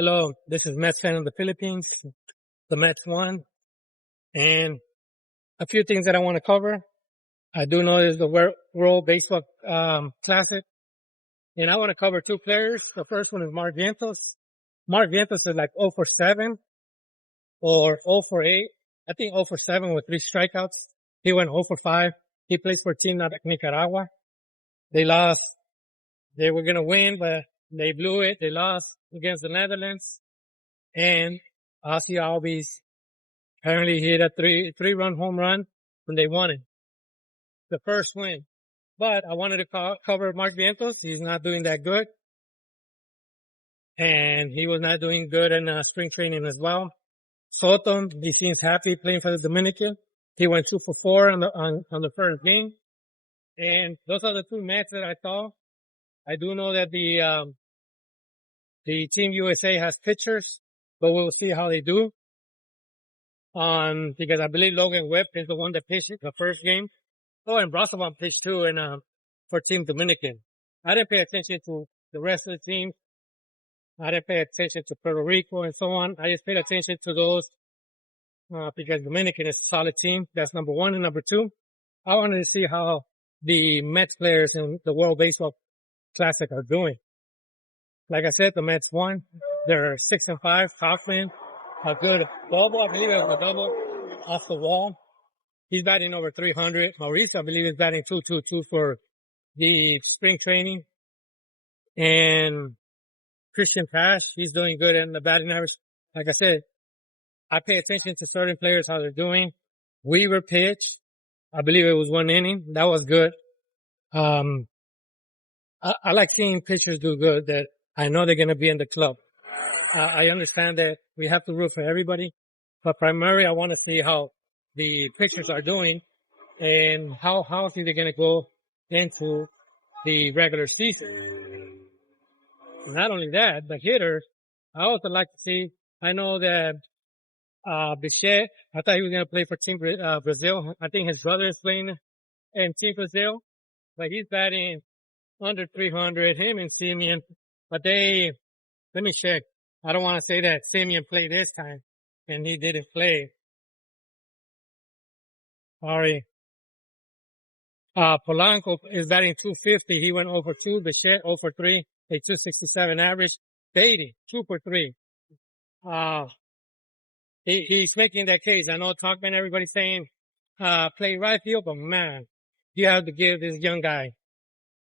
Hello, this is Mets fan of the Philippines. The Mets won, and a few things that I want to cover. I do know there's the World Baseball Classic, and I want to cover two players. The first one is Mark Vientos. Mark Vientos is like 0 for 7 or 0 for 8. I think 0 for 7 with 3 strikeouts. He went 0 for 5. He plays for a team out of Nicaragua. They lost. They were going to win, but they blew it. They lost against the Netherlands. And Ozzy Albies apparently hit a three-run home run when they won it. The first win. But I wanted to cover Mark Vientos. He's not doing that good. And he was not doing good in spring training as well. Soto, he seems happy playing for the Dominican. He went 2 for 4 on the first game. And those are the two Mets that I saw. I do know that the Team USA has pitchers, but we'll see how they do. Because I believe Logan Webb is the one that pitched the first game. Oh, and Brasavan pitched too, for Team Dominican. I didn't pay attention to the rest of the team. I didn't pay attention to Puerto Rico and so on. I just paid attention to those, because Dominican is a solid team. That's number one. And number two, I wanted to see how the Mets players in the World Baseball Classic are doing. Like I said, the Mets won. They're 6-5. Kaufman, a good double. I believe it was a double off the wall. He's batting over 300. Maurice, I believe, is batting 222 for the spring training. And Christian Pash, he's doing good in the batting average. Like I said, I pay attention to certain players, how they're doing. Weaver pitched. I believe it was 1 inning. That was good. I like seeing pitchers do good that I know they're going to be in the club. I understand that we have to root for everybody, but primarily I want to see how the pitchers are doing and how healthy they're going to go into the regular season. Not only that, the hitters, I also like to see, I know that Bichette, I thought he was going to play for Team Brazil. I think his brother is playing in Team Brazil, but he's batting under 300, him and Simeon. But let me check. I don't want to say that Simeon played this time and he didn't play. Sorry. Polanco is batting 250. He went over 2. Bichette 0 for 3. A 267 average. Beatty 2 for 3. He's making that case. I know Talkman, everybody's saying, play right field, but man, you have to give this young guy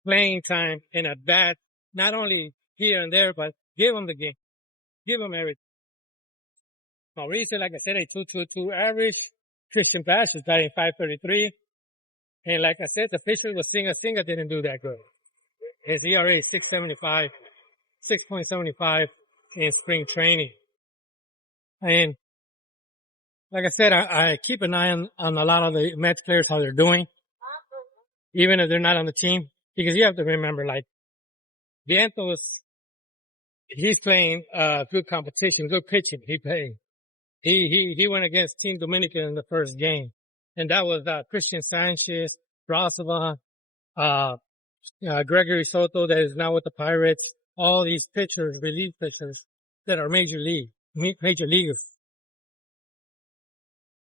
playing time and at bat, not only here and there, but give him the game. Give him everything. Mauricio, like I said, a 222 average. Christian Pash is batting 533. And like I said, the pitcher was Senga. Senga didn't do that good. His ERA is 6.75 in spring training. And like I said, I keep an eye on a lot of the Mets players, how they're doing, even if they're not on the team. Because you have to remember, like, Vientos, he's playing, good competition, good pitching. He went against Team Dominican in the first game. And that was, Christian Sanchez, Brasavan, Gregory Soto that is now with the Pirates. All these pitchers, relief pitchers that are major leaguers.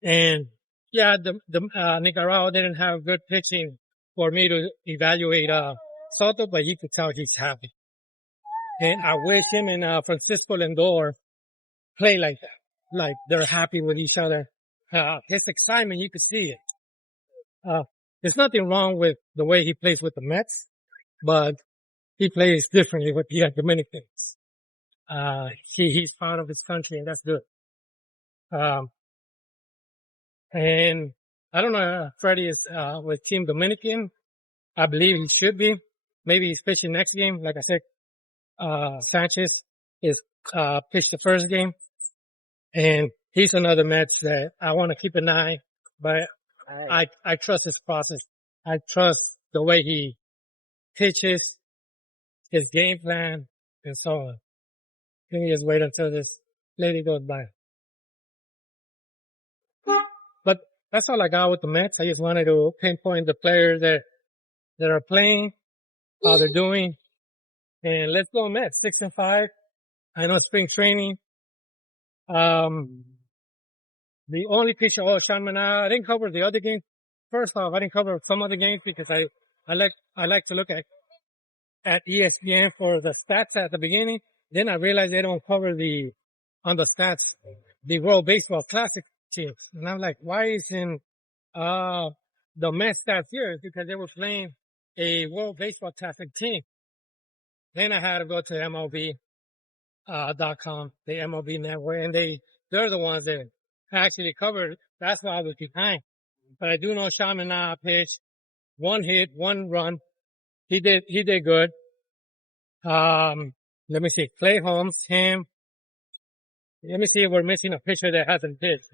And yeah, Nicaragua didn't have good pitching for me to evaluate, Soto, but you could tell he's happy. And I wish him and, Francisco Lindor play like that. Like they're happy with each other. His excitement, you could see it. There's nothing wrong with the way he plays with the Mets, but he plays differently with the Dominicans. He's proud of his country and that's good. And I don't know if Freddie is, with Team Dominican. I believe he should be. Maybe he's pitching next game. Like I said, Sanchez is, pitched the first game. And he's another Mets that I want to keep an eye, but I trust his process. I trust the way he pitches, his game plan, and so on. Let me just wait until this lady goes by. But that's all I got with the Mets. I just wanted to pinpoint the players that are playing, how they're doing. And let's go Mets, 6-5. I know spring training. The only pitcher, Sean Manara, I didn't cover the other games. First off, I didn't cover some other games because I like to look at ESPN for the stats at the beginning. Then I realized they don't cover on the stats, the World Baseball Classic teams. And I'm like, why isn't, the Mets stats here? It's because they were playing a World Baseball Classic team. Then I had to go to MLB.com, the MLB network, and they're the ones that actually covered. That's why I was behind. But I do know Shamana pitched 1 hit, 1 run. He did good. Let me see. Clay Holmes, him. Let me see if we're missing a pitcher that hasn't pitched.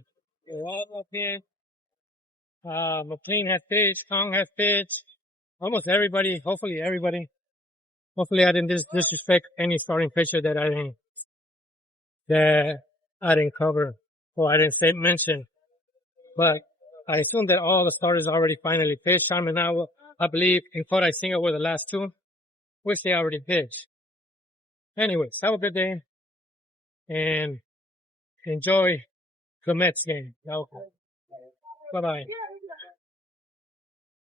Geraldo pitched. McLean has pitched. Kong has pitched. Almost everybody. Hopefully everybody. Hopefully I didn't disrespect any starting pitcher that I didn't cover or I didn't mention. But I assume that all the starters already finally pitched. Now, I believe, and Kodai Senga were the last 2, which they already pitched. Anyways, have a good day and enjoy the Mets game. Okay. Bye-bye.